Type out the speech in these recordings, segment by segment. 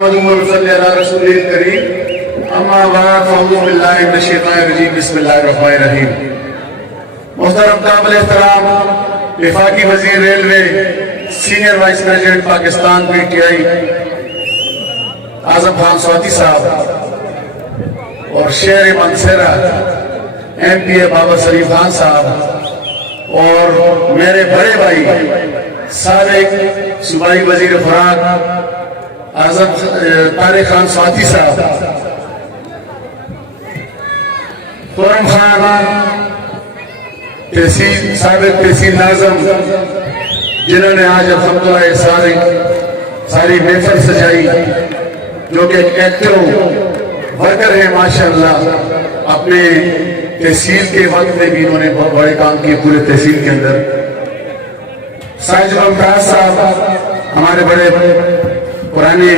محترم قابل احترام وفاقی وزیر railway senior vice president Pakistan P T I Azam Khan Swati صاحب اور شہر Mansoora M P A Babar Sharif Khan صاحب اور میرے بڑے بھائی سابق صوبائی وزیر خوراک اعظم طارق خان سواتی صاحب، خرم خان سابق تحصیل ناظم، جنہوں نے آج الحمدللہ ساری محفل سجائی، جو کہ ایک ایکٹیو ورکر ہے ماشاءاللہ. اپنے تحصیل کے وقت میں بھی انہوں نے بہت بڑے کام کیے پورے تحصیل کے اندر. ساجد ممتاز صاحب ہمارے بڑے پرانے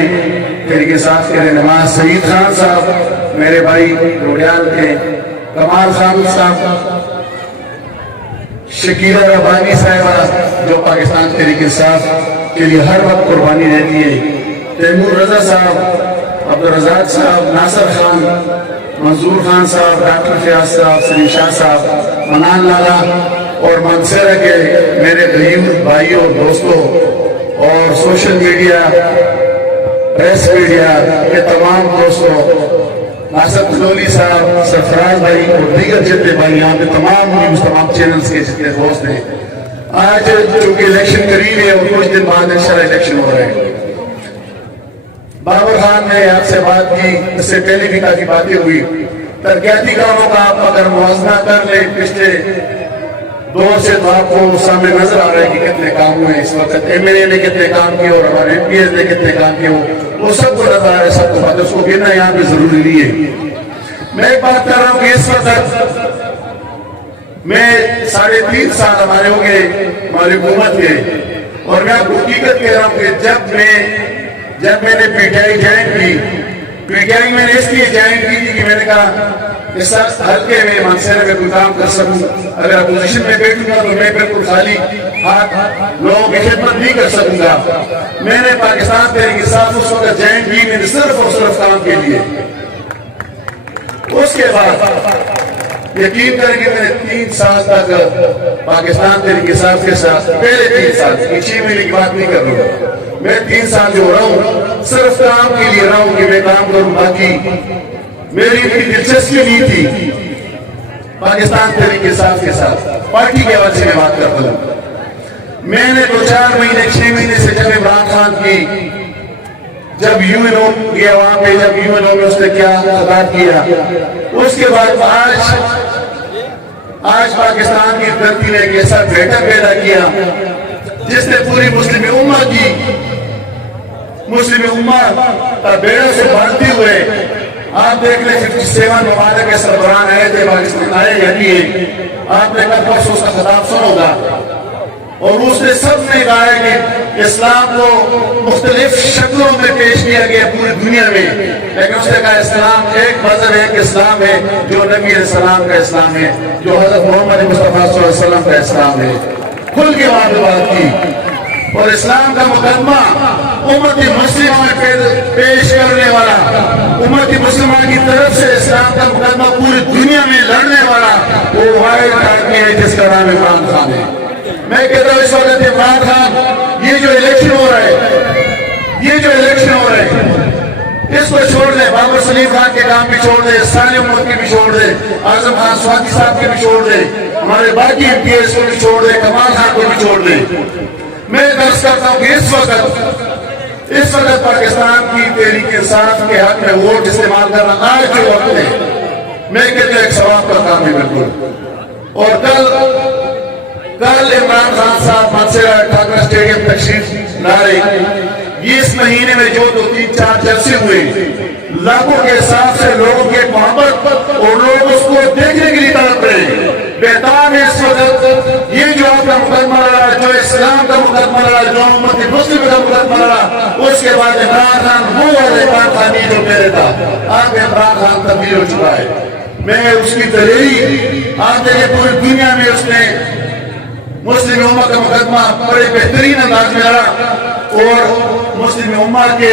طریقے صاحب کے رہنما، سعید خان صاحب میرے بھائی روڈیال کے، کمال خان صاحب، شکیرہ ربانی صاحبہ جو پاکستان طریقے صاحب کے لیے ہر وقت قربانی رہتی ہے، تیمور رضا صاحب، عبدالرزاق صاحب، ناصر خان، منظور خان صاحب، ڈاکٹر فیاض صاحب، سلیم شاہ صاحب، منان لالا اور منصورہ کے میرے غریب بھائیوں اور دوستوں اور سوشل میڈیا، پریس میڈیا کے تمام دوستوں، ناصر کھلولی صاحب، سرفراز بھائی اور دیگر جتنے بھائی یہاں پہ تمام چینلز کے جتنے دوست ہیں. آج چونکہ الیکشن قریب ہے اور کچھ دن بعد انشاءاللہ الیکشن ہو رہے ہیں. بابر خان نے آپ سے بات کی، اس سے پہلے بھی کافی باتیں ہوئی. ترقیاتی کاموں کا آپ اگر موازنہ کر لیں پچھلے دور سے تو آپ کو سامنے نظر آ رہا ہے کہ کتنے کام ہوئے اس وقت. ایم ایل اے نے کتنے کام کیے اور ہمارے ایم پی ایس نے کتنے کام کیے، وہ سب کو نظر آ رہا ہے، سب کو بات ہے، اس کو گرنا یہاں پہ ضروری نہیں ہے. میں ایک بات کر رہا ہوں کہ اس وقت میں 3.5 سال ہمارے ہو گئے ہماری حکومت کے، اور میں آپ کو حقیقت کہہ رہا ہوں کہ جب میں نے پی ٹی آئی جوائن کی، پی ٹی آئی میں نے اس لیے جوائن کی تھی کہ میں نے کہا اس حلقے میں منصورہ میں کوئی کام کر سکوں. اگر اپوزیشن میں بیٹھوں گا تو میں بالکل خالی ہاتھ لوگوں کی خدمت نہیں کر سکوں گا. میں نے پاکستان تحریک انصاف اس وقت جوائن کی، میں نے صرف اور صرف کام کے لیے. اس کے بعد یقین کریں کہ میں نے 3 سال تک پاکستان تحریک انصاف کے ساتھ، پہلے 3 سال 6 مہینے کی بات نہیں کر رہا ہوں، میں 3 سال جو رہا ہوں صرف کام کے لیے رہا ہوں کہ میں کام کروں. باقی میری اتنی دلچسپی نہیں تھی پاکستان تحریک انصاف کے ساتھ. پارٹی کے حوالے سے میں بات کرتا ہوں. میں نے 2-4 مہینے 6 مہینے سے جب عمران خان کی جب یو این او گیا وہاں پہ، جب یو این او میں اس نے کیا خطاب کیا، اس کے بعد آج پاکستان کی دھرتی نے ایک ایسا بیٹا پیدا کیا جس نے پوری مسلم امہ کا بیڑا سے بھرتے ہوئے، آپ دیکھ لیں 57 ممالک کے سربراہ آئے تھے پاکستان، آئے یا نہیں ہے، آپ نے کل پرسوں اس کا خطاب سنا ہوگا، اور اس نے سب نے کہا ہے کہ اسلام کو مختلف شکلوں میں پیش کیا گیا پوری دنیا میں، لیکن اس نے کہا اسلام ایک مذہب ہے، ایک اسلام ہے جو نبی علیہ السلام کا اسلام ہے، جو حضرت محمد مصطفیٰ صلی اللہ علیہ وسلم کا اسلام ہے. کھل کے وہاں پہ بات کی، اور اسلام کا مقدمہ امت مسلمہ میں پیش کرنے والا، امت مسلمہ کی طرف سے اسلام کا مقدمہ پوری دنیا میں لڑنے والا وہ واحد آدمی ہے جس کا نام عمران خان ہے. میں کہتا ہوں اس وقت عمران خان، یہ جو الیکشن ہو رہا ہے اس کو چھوڑ دیں، بابر سلیم خان کے کام بھی چھوڑ دیں، سارے امت کے بھی چھوڑ دیں، اعظم خان سواتی صاحب کے بھی چھوڑ دیں، ہمارے باقی ایم پی ایس کو بھی چھوڑ دیں، کمال خان کو بھی چھوڑ دیں. میں درس کرتا ہوں کہ اس وقت پاکستان کی تحریک انصاف کے حق میں ووٹ استعمال کرنا آج جو وقت ہے، میں کہتا ہوں ایک ثواب کا کام ہے بالکل. اور کل عمران خان صاحب منصورہ ٹھاکر اسٹیڈیم تشریف لا رہے ہیں. اس مہینے میں جو 2-3-4 جلسے ہوئے، لاکھوں کے حساب سے لوگوں کی محبت اور لوگ اس کو دیکھنے کے لیے تڑپ رہے ہیں. بیدار ہے اس وقت یہ جو آپ کا مقدمہ لڑا، جو اسلام کا مقدمہ لڑا، جو امت مسلم کا مقدمہ لڑا، اس کے بعد عمران خان وہ والا عمران خان نہیں جو پہلے تھا. آپ عمران خان تبدیل ہو چکا ہے. میں اس کی تحریک آپ دیکھیں پوری دنیا میں اس نے مسلم امت کا مقدمہ بڑے بہترین انداز میں لڑا، اور مسلم امت کے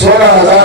16,000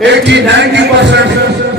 80-90%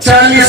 40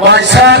5-7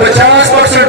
50%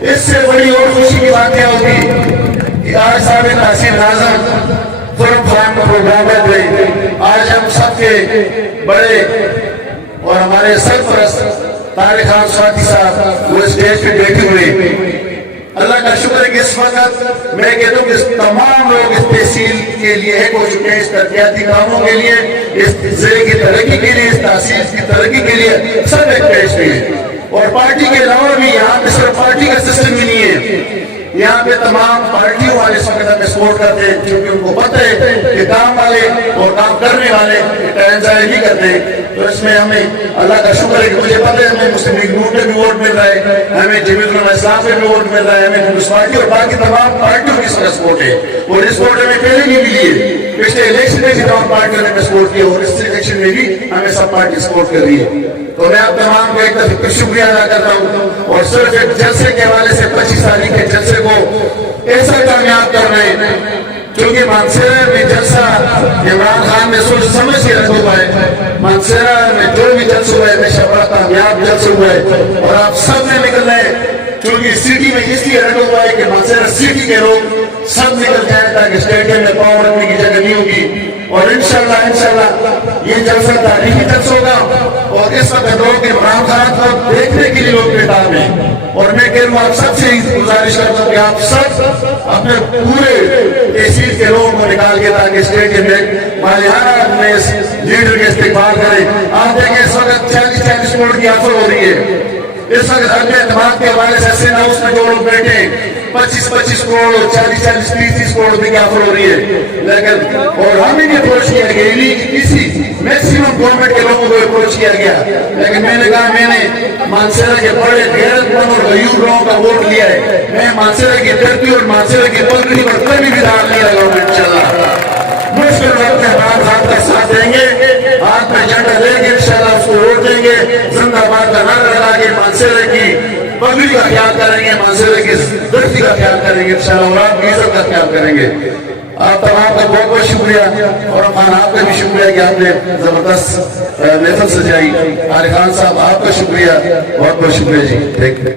اس سے بڑی اور خوشی کی بات کیا ہوگی کہ آج صاحب تحصیل ناظم پروگرام تھے. آج ہم سب کے بڑے اور ہمارے سرپرست طارق خان سوادی صاحب وہ اسٹیج پہ بیٹھے ہوئے. اللہ کا شکر ہے کہ اس وقت میں کہتا ہوں کہ تمام لوگ اس تحصیل کے لیے ہو چکے ہیں, اس ترقیاتی کاموں کے لیے, اس ضلع کی ترقی کے لیے, اس تحصیل کی ترقی کے لیے سب ایک پیش پہ ہیں. اور پارٹی کے علاوہ بھی یہاں پہ صرف پارٹی کا سسٹم بھی نہیں ہے, یہاں پہ تمام پارٹیوں والے اس وقت ہمیں سپورٹ کرتے ہیں, کیونکہ ان کو پتہ ہے کہ کام والے اور کام کرنے والے ٹائم ضائع نہیں کرتے. تو اس میں ہمیں اللہ کا شکر ہے کہ مجھے پتہ ہے ہمیں مسلم لیگ نون پہ بھی ووٹ مل رہا ہے, ہمیں جمیعت علماء اسلام پہ بھی ووٹ مل رہا ہے, ہمیں پیپلز پارٹی اور باقی تمام پارٹیوں کی اس وقت سپورٹ ہے. اور اس ووٹ ہمیں پہلے بھی ملی ہے, پچھلے الیکشن میں بھی تمام پارٹیوں نے ہمیں سپورٹ کیا, اور اس الیکشن میں بھی ہمیں سب پارٹی سپورٹ کر رہی ہے. تو میں آپ تمام کو ایک دفعہ شکریہ ادا کرتا ہوں, اور صرف ایک جلسے کے حوالے سے 25 تاریخ کے جلسے کو ایسا کامیاب کر رہے ہیں کیونکہ مانسیرا میں جلسہ عمران خان نے سوچ سمجھ کے رکھا ہوا ہے. مانسیرا میں جو بھی جلسہ ہوا ہے ہمیشہ بڑا کامیاب جلسہ ہوا ہے, اور آپ سب نے نکل رہے ہیں کیونکہ سٹی میں اس لیے رکھا ہوا ہے کہ مانسیرا سٹی کے لوگ سب نکل جائیں تاکہ اسٹیڈیم میں پاؤں رکھنے کی جگہ نہیں ہوگی. اور انشاءاللہ یہ جلسہ تاریخی جلسہ ہوگا, اور اس وقت لوگ عمران خان کو دیکھنے کے لیے لوگ بیٹھا ہیں. اور میں کہہ رہا ہوں آپ سب سے گزارش کرتا ہوں کہ آپ سب اپنے پورے تحصیل کے لوگوں کو نکال کے تاکہ اسٹیڈیم میں مالیانہ میں اس لیڈر کے استقبال کریں. آپ دیکھیں اس وقت 40 کروڑ کی آفر ہو رہی ہے, اس وقت حلقہ اعتماد کے حوالے سے سین ہاؤس میں جو لوگ بیٹھے 25 کروڑ اور 40 30 کروڑ روپے کی آفر ہو رہی ہے. لیکن اور ہمیں بھی اپروچ کیا گیا, کسی میکسیمم گورنمنٹ کے لوگوں کو اپروچ کیا گیا, لیکن میں نے کہا میں نے مانسیرا کے بڑے غیرت مند اور غیور لوگوں کا ووٹ لیا ہے, میں مانسیرا کی ترقی اور مانسیرا کی پگڑی پر کبھی بھی دار نہیں لگاؤں گا. انشاءاللہ مشکل وقت میں عمران خان کا ساتھ دیں گے, ہاتھ میں جھنڈا لیں گے, انشاءاللہ اس کو ووٹ دیں گے, زندہ باد کا نعرہ لگا کے مانسیرا کی پگڑی کا خیال کریں گے, مانسیرا کی درختی کا خیال کریں گے انشاءاللہ, اور آپ کی عزت کا خیال کریں گے. آپ تمام کا بہت بہت شکریہ, اور خان آپ کا بھی شکریہ کہ آپ نے زبردست محفل سجائی. علی خان صاحب آپ کا شکریہ, بہت بہت شکریہ جی.